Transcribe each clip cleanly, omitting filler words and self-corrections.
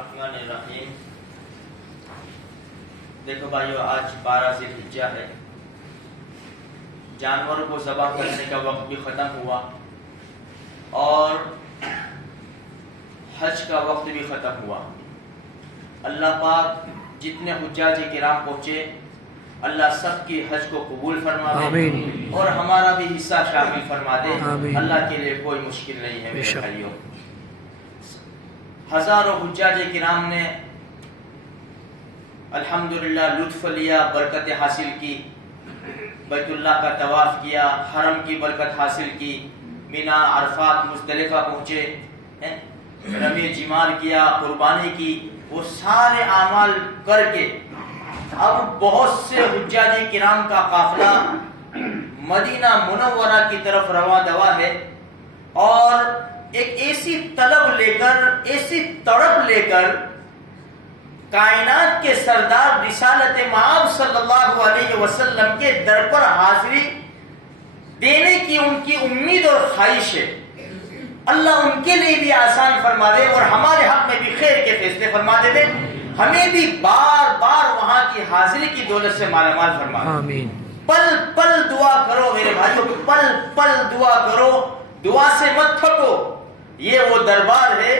الرحمن الرحیم۔ دیکھو بھائیو، آج 12 ذی الحجہ ہے، جانوروں کو ذبح کرنے کا وقت بھی ختم ہوا اور حج کا وقت بھی ختم ہوا۔ اللہ پاک جتنے حجاج کرام پہنچے، اللہ سب کی حج کو قبول فرما دے اور ہمارا بھی حصہ شامل فرما دے۔ اللہ کے لیے کوئی مشکل نہیں ہے میرے بھائیوں۔ ہزاروں حجاج کرام نے الحمدللہ لطف لیا، برکت حاصل کی، بیت اللہ کا طواف کیا، حرم کی برکت حاصل کی، مینا، عرفات، مزدلفہ پہنچے، رمی جمار کیا، قربانی کی، وہ سارے اعمال کر کے اب بہت سے حجاج کرام کا قافلہ مدینہ منورہ کی طرف رواں دوا ہے، اور ایک ایسی طلب لے کر، ایسی تڑپ لے کر کائنات کے سردار رسالت مآب صلی اللہ علیہ وسلم کے در پر حاضری دینے کی ان کی امید اور خواہش ہے۔ اللہ ان کے لیے بھی آسان فرما دے اور ہمارے حق میں بھی خیر کے فیصلے فرما دے، ہمیں بھی بار بار وہاں کی حاضری کی دولت سے مالا مال فرما دے۔ آمین۔ پل پل دعا کرو میرے بھائیو، پل پل دعا کرو، دعا سے مت تھکو۔ یہ وہ دربار ہے،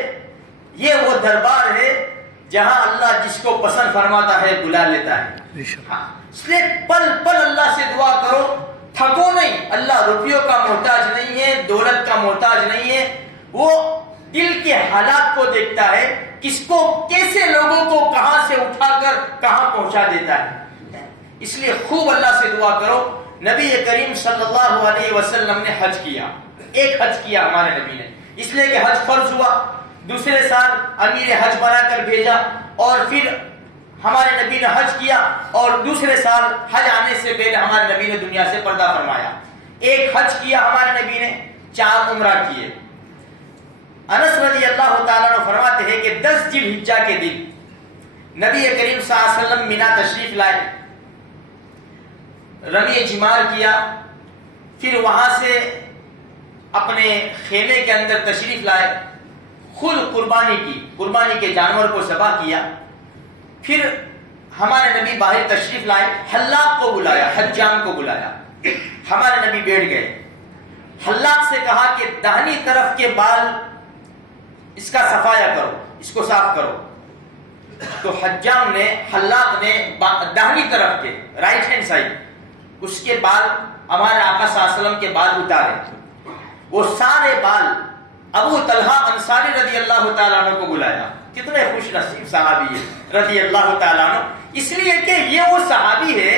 یہ وہ دربار ہے جہاں اللہ جس کو پسند فرماتا ہے بلا لیتا ہے۔ اس لیے پل پل اللہ سے دعا کرو، تھکو نہیں۔ اللہ روپیوں کا محتاج نہیں ہے، دولت کا محتاج نہیں ہے، وہ دل کے حالات کو دیکھتا ہے، کس کو، کیسے لوگوں کو کہاں سے اٹھا کر کہاں پہنچا دیتا ہے۔ اس لیے خوب اللہ سے دعا کرو۔ نبی کریم صلی اللہ علیہ وسلم نے حج کیا، ایک حج کیا ہمارے نبی نے، اس لیے کہ حج فرض ہوا، دوسرے سال امیر حج بنا کر بھیجا، اور پھر ہمارے نبی نے حج کیا، اور دوسرے سال حج آنے سے پہلے ہمارے نبی نے دنیا سے پردہ فرمایا۔ ایک حج کیا ہمارے نبی نے، 4 عمرہ کیے۔ انس رضی اللہ تعالیٰ عنہ فرماتے ہیں کہ 10 ذی الحجہ کے دن نبی کریم صلی اللہ علیہ وسلم مینا تشریف لائے، رمی جمار کیا، پھر وہاں سے اپنے خیمے کے اندر تشریف لائے، خود قربانی کی، قربانی کے جانور کو ذبح کیا، پھر ہمارے نبی باہر تشریف لائے، حلاق کو بلایا، حجام کو بلایا، ہمارے نبی بیٹھ گئے، حلاق سے کہا کہ داہنی طرف کے بال اس کا صفایا کرو، اس کو صاف کرو۔ تو حجام نے، حلاق نے داہنی طرف کے، رائٹ ہینڈ سائڈ، اس کے بال، ہمارے آقا صلی اللہ علیہ وسلم کے بال اتارے، وہ سارے بال ابو طلحہ انصاری رضی اللہ تعالیٰ عنہ کو بلایا۔ کتنے خوش نصیب صحابی ہے رضی اللہ تعالیٰ عنہ، اس لیے کہ یہ وہ صحابی ہے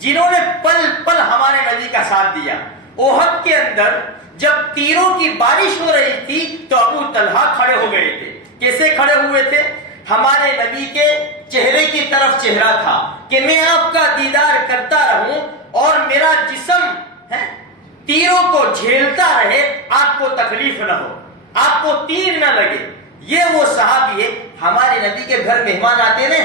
جنہوں نے پل پل ہمارے نبی کا ساتھ دیا۔ احد کے اندر جب تیروں کی بارش ہو رہی تھی تو ابو طلحہ کھڑے ہو گئے تھے۔ کیسے کھڑے ہوئے تھے؟ ہمارے نبی کے چہرے کی طرف چہرہ تھا کہ میں آپ کا دیدار کرتا رہوں اور میرا جسم تیروں کو جھیلتا رہے، آپ کو تکلیف نہ ہو، آپ کو تیر نہ لگے۔ یہ وہ صحابی ہے، ہمارے نبی کے گھر مہمان آتے نا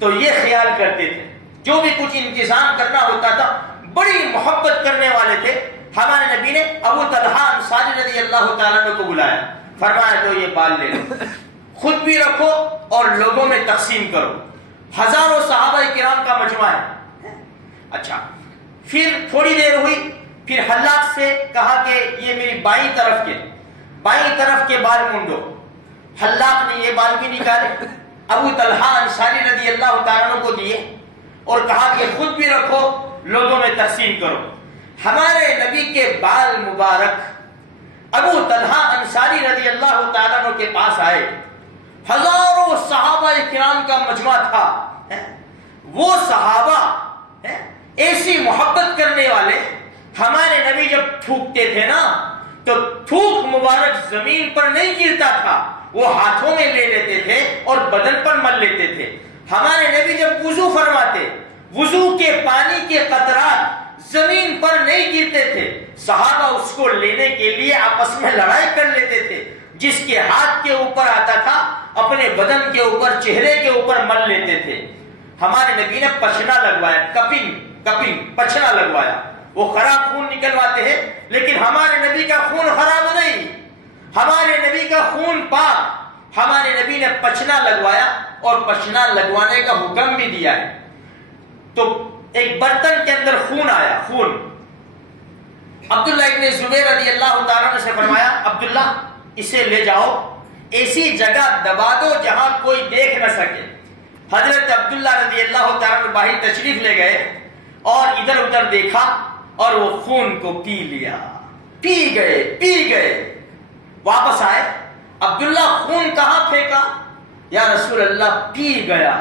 تو یہ خیال کرتے تھے، جو بھی کچھ انتظام کرنا ہوتا تھا، بڑی محبت کرنے والے تھے۔ ہمارے نبی نے ابو طلحہ انصاری رضی اللہ تعالیٰ عنہ کو بلایا، فرمایا تو یہ بال لے لو، خود بھی رکھو اور لوگوں میں تقسیم کرو۔ ہزاروں صحابہ کرام کا مجمع ہے۔ اچھا، پھر تھوڑی دیر ہوئی، پھر حلاق سے کہا کہ یہ میری بائیں طرف کے بال مونڈو۔ حلاق نے یہ بال بھی نکالے، ابو طلحہ انصاری رضی اللہ تعالیٰ عنہ کو دیے اور کہا کہ خود بھی رکھو، لوگوں میں تقسیم کرو۔ ہمارے نبی کے بال مبارک ابو طلحہ انصاری رضی اللہ تعالیٰ عنہ کے پاس آئے، ہزاروں صحابہ کرام کا مجمع تھا۔ وہ صحابہ ایسی محبت کرنے والے، ہمارے نبی جب تھوکتے تھے نا تو تھوک مبارک زمین پر نہیں گرتا تھا، وہ ہاتھوں میں لے لیتے تھے اور بدن پر مل لیتے تھے۔ ہمارے نبی جب وضو فرماتے، وضو کے پانی کے قطرات زمین پر نہیں گرتے تھے، صحابہ اس کو لینے کے لیے آپس میں لڑائی کر لیتے تھے، جس کے ہاتھ کے اوپر آتا تھا اپنے بدن کے اوپر، چہرے کے اوپر مل لیتے تھے۔ ہمارے نبی نے پچھنا لگوایا، کپنگ پچھنا لگوایا۔ وہ خراب خون نکلواتے ہیں، لیکن ہمارے نبی کا خون خراب نہیں، ہمارے نبی کا خون پاک، ہمارے نبی نے پچنا لگوایا اور پچنا لگوانے کا حکم بھی دیا ہے. تو ایک برتن کے اندر خون آیا، خون. عبداللہ ابن زبیر رضی اللہ تعالیٰ عنہ سے فرمایا عبداللہ اسے لے جاؤ، ایسی جگہ دبا دو جہاں کوئی دیکھ نہ سکے. حضرت عبداللہ رضی اللہ تعالیٰ عنہ باہر تشریف لے گئے اور ادھر ادھر دیکھا اور وہ خون کو پی لیا. پی گئے. واپس آئے، عبداللہ خون کہاں پھینکا؟ یا رسول اللہ پی گیا.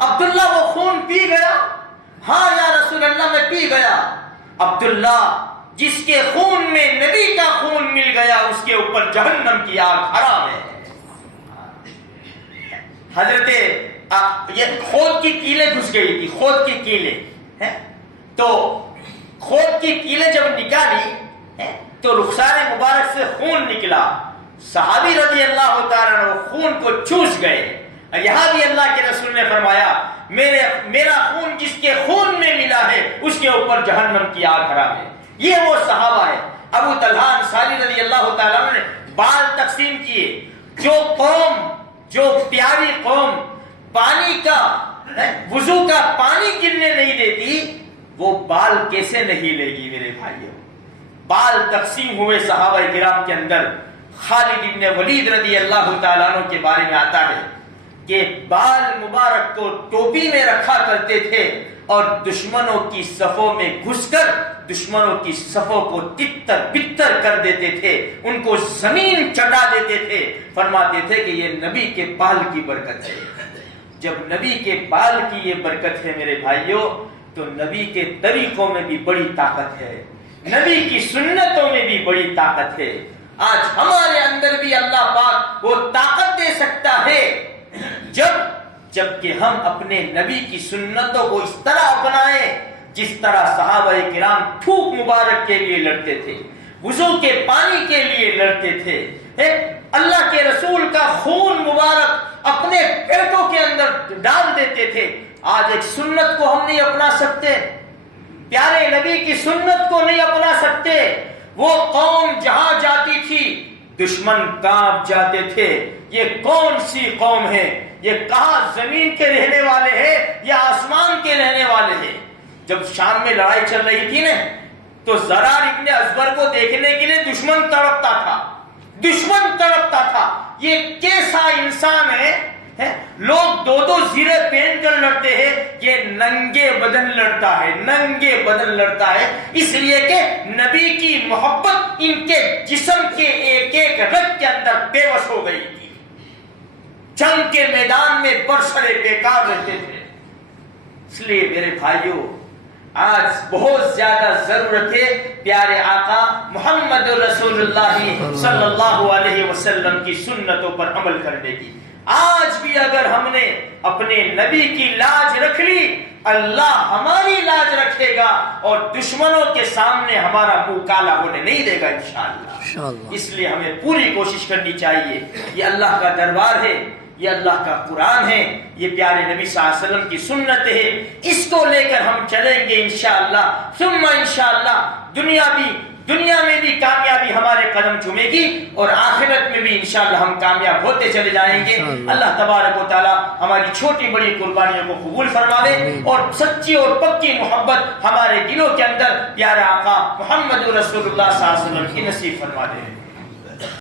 عبداللہ وہ خون پی گیا؟ ہاں یا رسول اللہ میں پی گیا. عبداللہ جس کے خون میں نبی کا خون مل گیا اس کے اوپر جہنم کی آگ حرام ہے. حضرت یہ خود کی کیلیں گھس گئی تھی، خود کی کیلیں. تو خود کی کیلیں جب نکالی تو رخسار مبارک سے خون نکلا. صحابی رضی اللہ تعالیٰ عنہ خون کو چوس گئے. یہاں بھی اللہ کے رسول نے فرمایا میرا خون جس کے خون میں ملا ہے اس کے اوپر جہنم کی آگ حرام ہے. یہ وہ صحابہ ہے. ابو طلحہ انصاری رضی اللہ تعالیٰ عنہ نے بال تقسیم کیے. جو پیاری قوم پانی کا وضو کا پانی گرنے نہیں دیتی وہ بال کیسے نہیں لے گی میرے بھائیوں؟ بال تقسیم ہوئے صحابہ کرام کے اندر. خالد ابن ولید رضی اللہ تعالیٰ عنہ کے بارے میں آتا ہے کہ بال مبارک کو ٹوپی میں رکھا کرتے تھے اور دشمنوں کی صفوں میں گھس کر دشمنوں کی صفوں کو تتر بتر کر دیتے تھے، ان کو زمین چٹا دیتے تھے. فرماتے تھے کہ یہ نبی کے بال کی برکت ہے. جب نبی کے بال کی یہ برکت ہے میرے بھائیوں تو نبی کے طریقوں میں بھی بڑی طاقت ہے، نبی کی سنتوں میں بھی بڑی طاقت ہے. آج ہمارے اندر بھی اللہ پاک وہ طاقت دے سکتا ہے جبکہ ہم اپنے نبی کی سنتوں کو اس طرح اپنائیں جس طرح صحابہ کرام تھوک مبارک کے لیے لڑتے تھے، وضو کے پانی کے لیے لڑتے تھے، اللہ کے رسول کا خون مبارک اپنے پیٹوں کے اندر ڈال دیتے تھے. آج ایک سنت کو ہم نہیں اپنا سکتے، پیارے نبی کی سنت کو نہیں اپنا سکتے. وہ قوم جہاں جاتی تھی دشمن کانپ جاتے تھے. یہ کون سی قوم ہے؟ یہ کہاں زمین کے رہنے والے ہیں یا آسمان کے رہنے والے ہیں؟ جب شام میں لڑائی چل رہی تھی نا تو زرار ابن ازبر کو دیکھنے کے لیے دشمن تڑپتا تھا. یہ کیسا انسان ہے؟ لوگ دو زیرے پہن کر لڑتے ہیں، یہ ننگے بدن لڑتا ہے. اس لیے کہ نبی کی محبت ان کے جسم کے ایک ایک رگ کے اندر بے وش ہو گئی تھی. جنگ کے میدان میں برسرے بیکار رہتے تھے. اس لیے میرے بھائیوں آج بہت زیادہ ضرورت ہے پیارے آقا محمد رسول اللہ صلی اللہ علیہ وسلم کی سنتوں پر عمل کرنے کی. آج بھی اگر ہم نے اپنے نبی کی لاج رکھ لی اللہ ہماری لاج رکھے گا اور دشمنوں کے سامنے ہمارا منہ کالا ہونے نہیں دے گا انشاءاللہ. اس لیے ہمیں پوری کوشش کرنی چاہیے. یہ اللہ کا دربار ہے، یہ اللہ کا قرآن ہے، یہ پیارے نبی صلی اللہ علیہ وسلم کی سنت ہے. اس کو لے کر ہم چلیں گے انشاءاللہ. ثم انشاءاللہ دنیا میں بھی کامیابی ہمارے قدم چومے گی اور آخرت میں بھی انشاءاللہ ہم کامیاب ہوتے چلے جائیں گے. اللہ تبارک و تعالی ہماری چھوٹی بڑی قربانیوں کو قبول فرماوے اور سچی اور پکی محبت ہمارے دلوں کے اندر پیارے آقا محمد رسول اللہ صلی اللہ علیہ وسلم کی نصیب فرما دے.